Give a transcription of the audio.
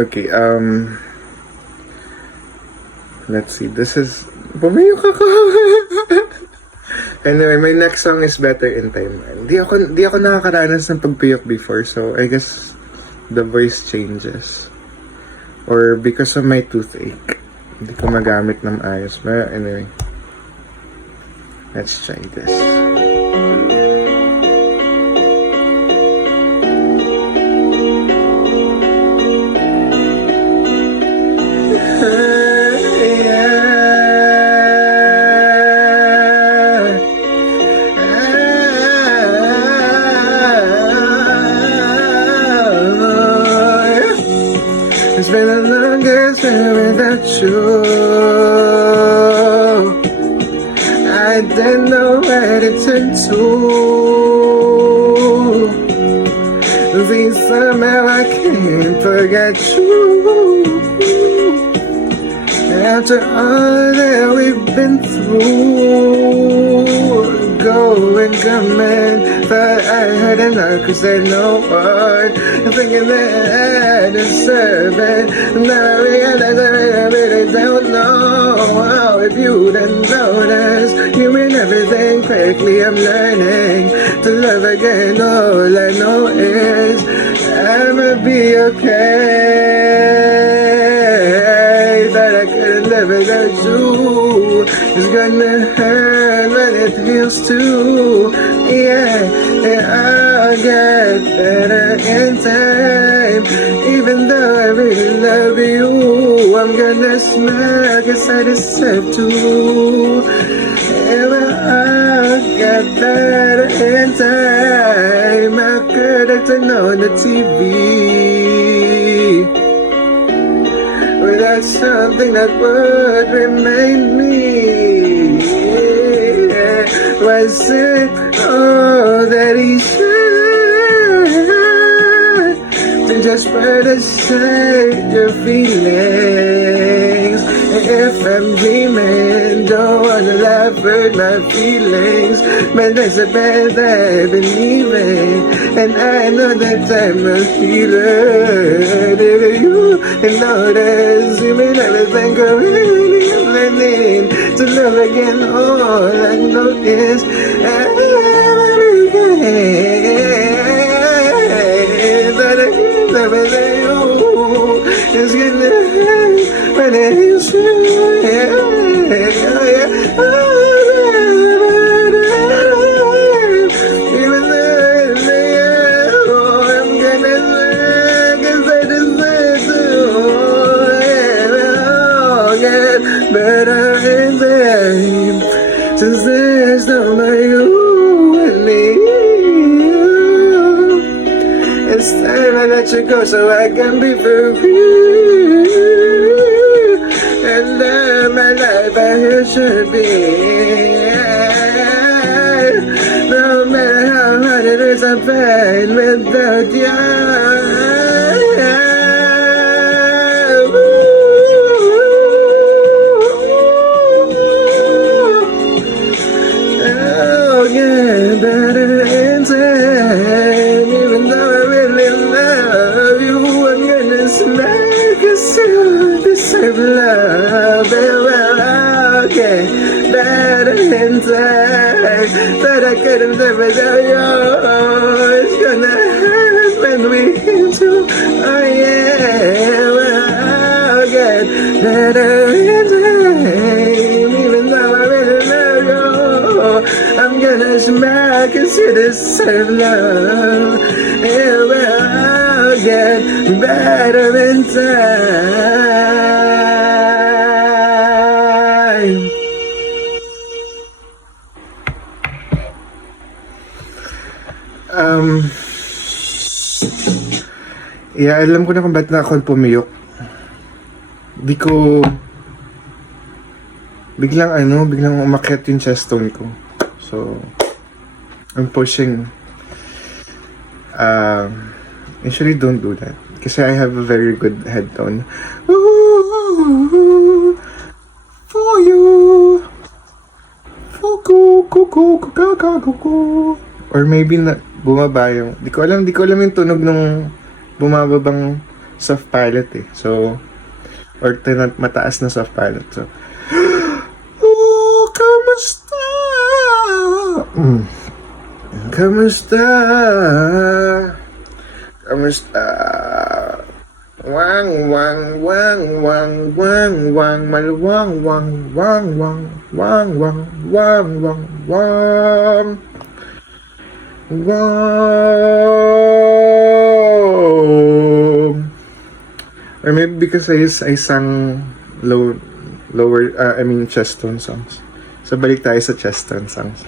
Okay, let's see. This is... Bumiyok ako! Anyway, my next song is Better in Time. Di ako nakakaranas ng pagpiyok before, so I guess the voice changes. Or because of my toothache, hindi ko magamit ng ayos. But anyway, let's try this. It's been the longest time without you. I didn't know where to turn to. Think somehow I can't forget you. After all that we've been through, going, coming, but I heard enough, cause there's no one thinking that I deserve it. Now I realize I really don't know if you didn't notice. You mean everything quickly, I'm learning to love again. All I know is I'ma be okay, but I couldn't live without you. It's gonna hurt when it heals too. Yeah, I'll get better in time. Even though I really love you, I'm gonna smile 'cause I deserve to. Yeah, I'll get better in time. I could have turned on the TV without something that would remind me. Yeah. Was it all that he said to just put aside your feelings? If I'm dreaming, don't wanna laugh, hurt my feelings, but that's the best I've been leaving, and I know that time will heal it. If you notice, you may never think of really learning to love again. All I know is I'm again, but I can't love it. It's gonna hurt when it is you. Even though I'm gonna say 'cause I deserve to. I'll get better in time, since there's no more you and me. It's time I let you go so I can be free and live my life as it should be. No matter how hard it is, I'm fine without you. I'll get better in time. Even though I really love you, I'm gonna smile 'cause you deserve love. Well, I'll get better in time, but I couldn't live without you. It's gonna hurt when we hit you. Oh yeah, well, I'll get better in time. Even though I really love you, I'm gonna smile 'cause you deserve love. Yeah, well, I'll get better in time. Yeah, alam ko na kung ba't na ako pumiyok. Biglang umakyat yung chest tone ko. So, I'm pushing. Usually don't do that. Kasi I have a very good head tone. Ooh, for you. For Or maybe na bumaba yung, di ko alam yung tunog nung bumababang soft palate eh. So, or mataas na soft palate. So, oh, kamusta? Kamusta? Kamusta? Wang wang wang wang wang wang malwang wang wang wang wang wang wang wang wang wang. Or maybe because I sang lower chest tone songs. So balik tayo sa chest tone songs.